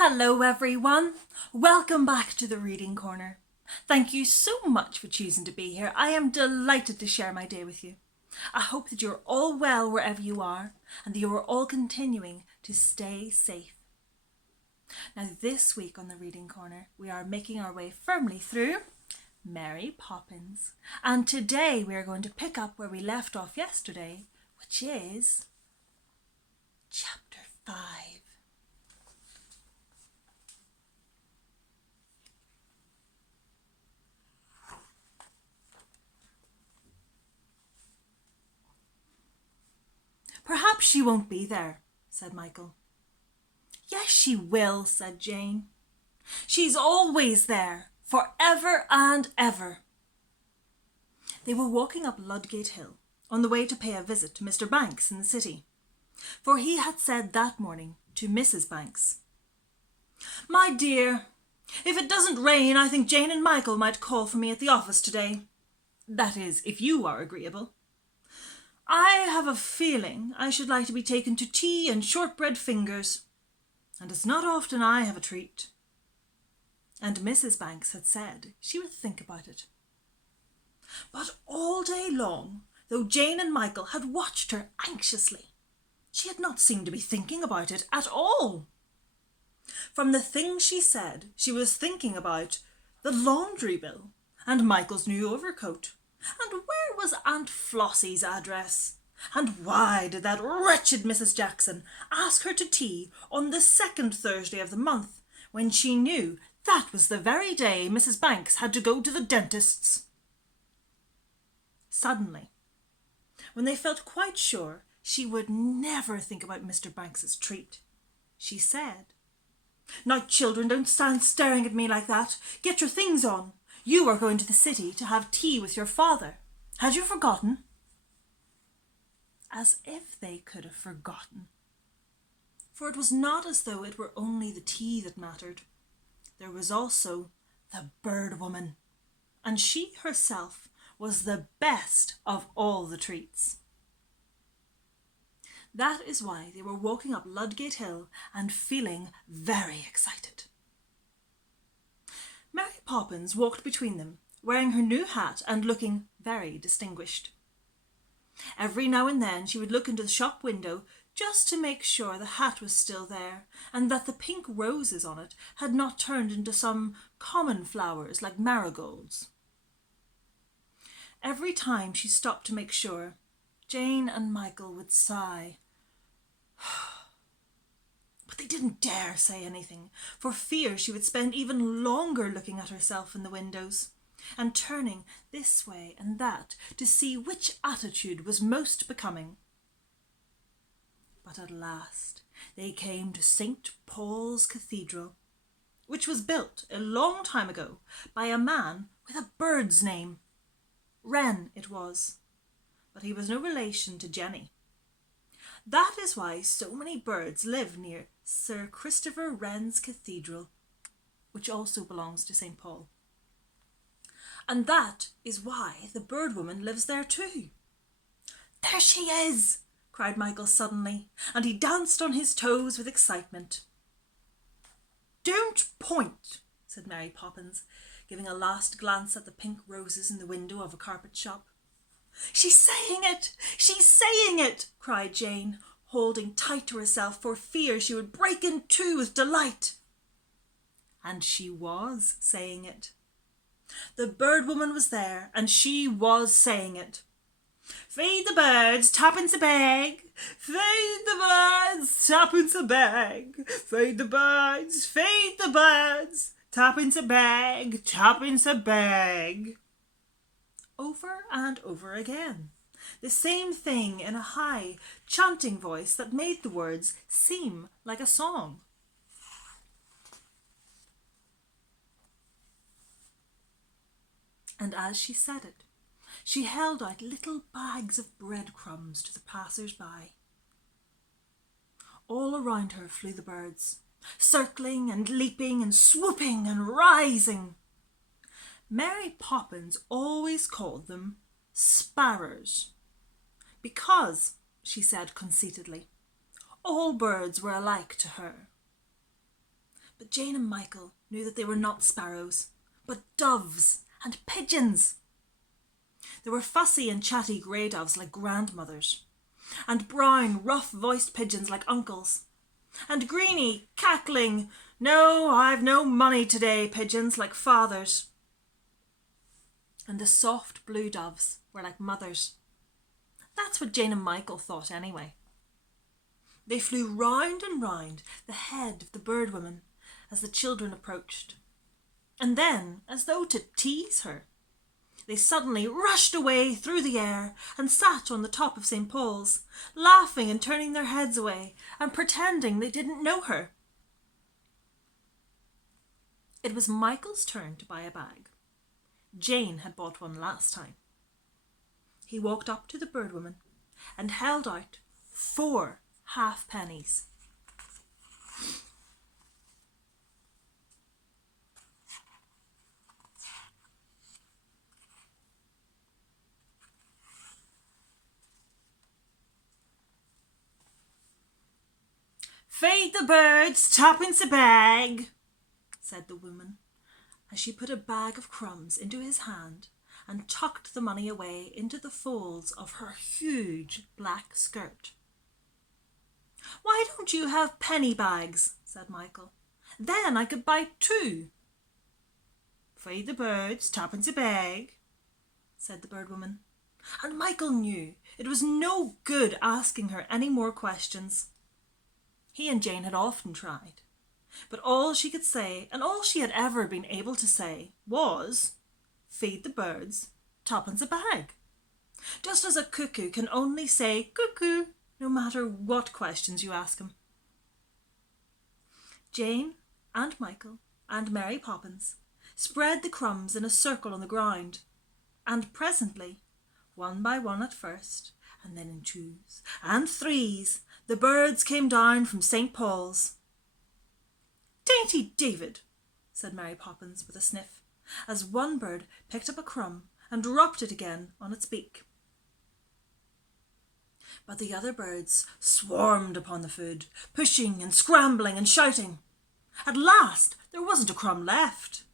Hello everyone, welcome back to the Reading Corner. Thank you so much for choosing to be here. I am delighted to share my day with you. I hope that you're all well wherever you are and that you are all continuing to stay safe. Now this week on the Reading Corner we are making our way firmly through Mary Poppins, and today we are going to pick up where we left off yesterday, which is chapter 5. Perhaps she won't be there, said Michael. Yes, she will, said Jane. She's always there, forever and ever. They were walking up Ludgate Hill, on the way to pay a visit to Mr. Banks in the city, for he had said that morning to Mrs. Banks, "My dear, if it doesn't rain, I think Jane and Michael might call for me at the office today. That is, if you are agreeable. I have a feeling I should like to be taken to tea and shortbread fingers, and it's not often I have a treat." And Mrs. Banks had said she would think about it. But all day long, though Jane and Michael had watched her anxiously, she had not seemed to be thinking about it at all. From the things she said, she was thinking about the laundry bill and Michael's new overcoat. And where was Aunt Flossie's address? And why did that wretched Mrs. Jackson ask her to tea on the second Thursday of the month, when she knew that was the very day Mrs. Banks had to go to the dentist's? Suddenly, when they felt quite sure she would never think about Mr. Banks's treat, she said, "Now, children, don't stand staring at me like that. Get your things on. You are going to the city to have tea with your father. Had you forgotten?" As if they could have forgotten. For it was not as though it were only the tea that mattered. There was also the bird woman, and she herself was the best of all the treats. That is why they were walking up Ludgate Hill and feeling very excited. Mary Poppins walked between them, wearing her new hat and looking very distinguished. Every now and then she would look into the shop window just to make sure the hat was still there and that the pink roses on it had not turned into some common flowers like marigolds. Every time she stopped to make sure, Jane and Michael would sigh. But they didn't dare say anything, for fear she would spend even longer looking at herself in the windows, and turning this way and that to see which attitude was most becoming. But at last they came to St. Paul's Cathedral, which was built a long time ago by a man with a bird's name. Wren it was, but he was no relation to Jenny. That is why so many birds live near Sir Christopher Wren's Cathedral, which also belongs to St. Paul. And that is why the bird woman lives there too. "There she is!" cried Michael suddenly, and he danced on his toes with excitement. "Don't point," said Mary Poppins, giving a last glance at the pink roses in the window of a carpet shop. "She's saying it! She's saying it!" cried Jane, holding tight to herself for fear she would break in two with delight. And she was saying it. The bird woman was there, and she was saying it. "Feed the birds, twopence a bag. Feed the birds, twopence a bag. Feed the birds, feed the birds. Twopence a bag, twopence a bag." Over and over again, the same thing in a high, chanting voice that made the words seem like a song. And as she said it, she held out little bags of breadcrumbs to the passers-by. All around her flew the birds, circling and leaping and swooping and rising. Mary Poppins always called them sparrows, because, she said conceitedly, all birds were alike to her. But Jane and Michael knew that they were not sparrows, but doves and pigeons. There were fussy and chatty grey doves like grandmothers, and brown, rough-voiced pigeons like uncles, and greeny, cackling, "No, I've no money today" pigeons like fathers. And the soft blue doves were like mothers. That's what Jane and Michael thought anyway. They flew round and round the head of the bird woman as the children approached. And then, as though to tease her, they suddenly rushed away through the air and sat on the top of St. Paul's, laughing and turning their heads away and pretending they didn't know her. It was Michael's turn to buy a bag. Jane had bought one last time. He walked up to the bird woman and held out 4 halfpennies. "Feed the birds, 2pence a bag," said the woman, as she put a bag of crumbs into his hand and tucked the money away into the folds of her huge black skirt. "Why don't you have penny bags?" said Michael. "Then I could buy 2. "Feed the birds, 2pence a bag," said the bird woman, and Michael knew it was no good asking her any more questions. He and Jane had often tried, but all she could say, and all she had ever been able to say, was, "Feed the birds, 2pence a bag," just as a cuckoo can only say cuckoo no matter what questions you ask him. Jane and Michael and Mary Poppins spread the crumbs in a circle on the ground, and presently, one by one at first, and then in 2s and 3s, the birds came down from St. Paul's. "Dainty David," said Mary Poppins with a sniff, as one bird picked up a crumb and dropped it again on its beak. But the other birds swarmed upon the food, pushing and scrambling and shouting. At last there wasn't a crumb left,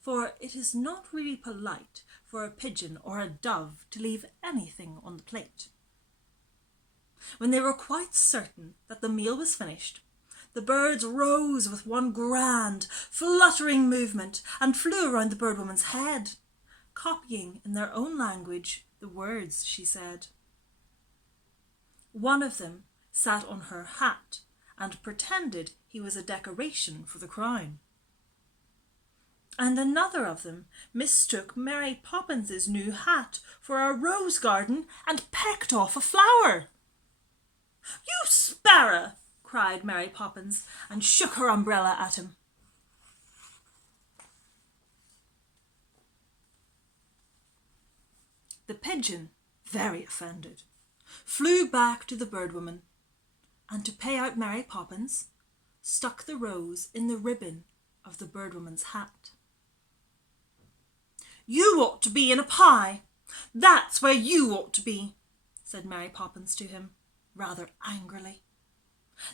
for it is not really polite for a pigeon or a dove to leave anything on the plate. When they were quite certain that the meal was finished, the birds rose with one grand, fluttering movement and flew around the bird woman's head, copying in their own language the words she said. One of them sat on her hat and pretended he was a decoration for the crown. And another of them mistook Mary Poppins's new hat for a rose garden and pecked off a flower. "You sparrow!" cried Mary Poppins, and shook her umbrella at him. The pigeon, very offended, flew back to the bird woman, and to pay out Mary Poppins, stuck the rose in the ribbon of the bird woman's hat. "You ought to be in a pie. That's where you ought to be," said Mary Poppins to him, rather angrily.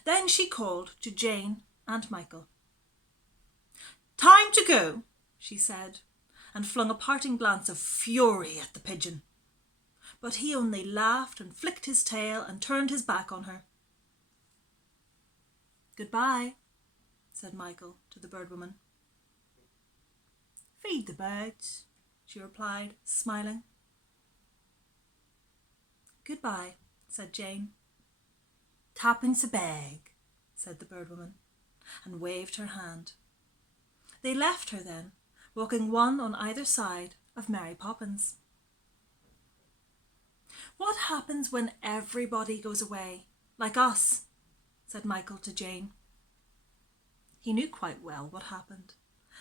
Then she called to Jane and Michael. "Time to go," she said, and flung a parting glance of fury at the pigeon. But he only laughed and flicked his tail and turned his back on her. "Goodbye," said Michael to the bird woman. "Feed the birds," she replied, smiling. "Goodbye," said Jane. "2pence a bag," said the bird woman, and waved her hand. They left her then, walking one on either side of Mary Poppins. "What happens when everybody goes away, like us?" said Michael to Jane. He knew quite well what happened,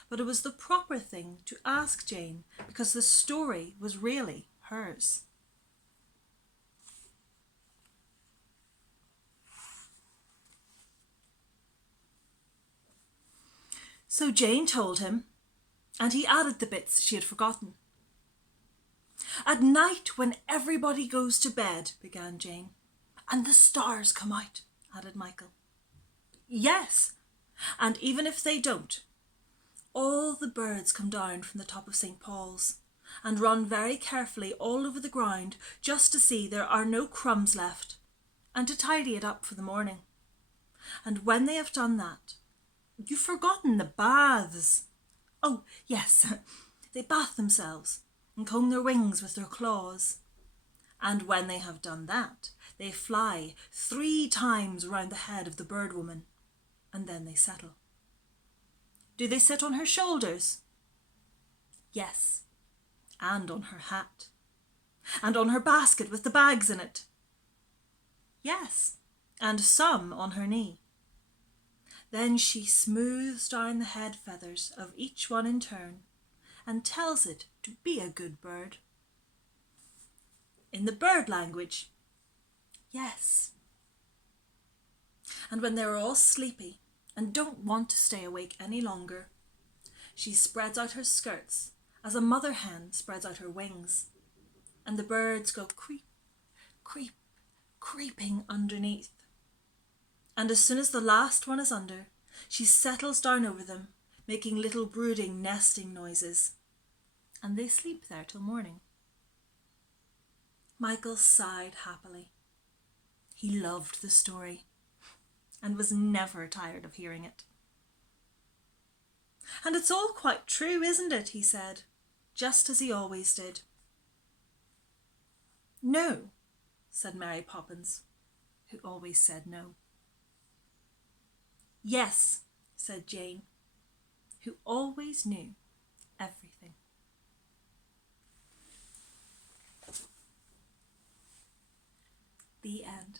but it was the proper thing to ask Jane because the story was really hers. So Jane told him, and he added the bits she had forgotten. "At night, when everybody goes to bed," began Jane. "And the stars come out," added Michael. "Yes, And even if they don't, all the birds come down from the top of St. Paul's and run very carefully all over the ground just to see there are no crumbs left and to tidy it up for the morning. And when they have done that, you've forgotten the baths. Oh, yes, they bath themselves and comb their wings with their claws. And when they have done that, they fly 3 times round the head of the bird woman, and then they settle. Do they sit on her shoulders? Yes, and on her hat, and on her basket with the bags in it. Yes, and some on her knee. Then she smooths down the head feathers of each one in turn and tells it to be a good bird. In the bird language, yes. And when they are all sleepy and don't want to stay awake any longer, she spreads out her skirts as a mother hen spreads out her wings, and the birds go creep, creep, creeping underneath. And as soon as the last one is under, she settles down over them, making little brooding nesting noises, and they sleep there till morning. Michael sighed happily. He loved the story and was never tired of hearing it. And it's all quite true, isn't it? He said, just as he always did. No, said Mary Poppins, who always said no. Yes, said Jane, who always knew everything. The end.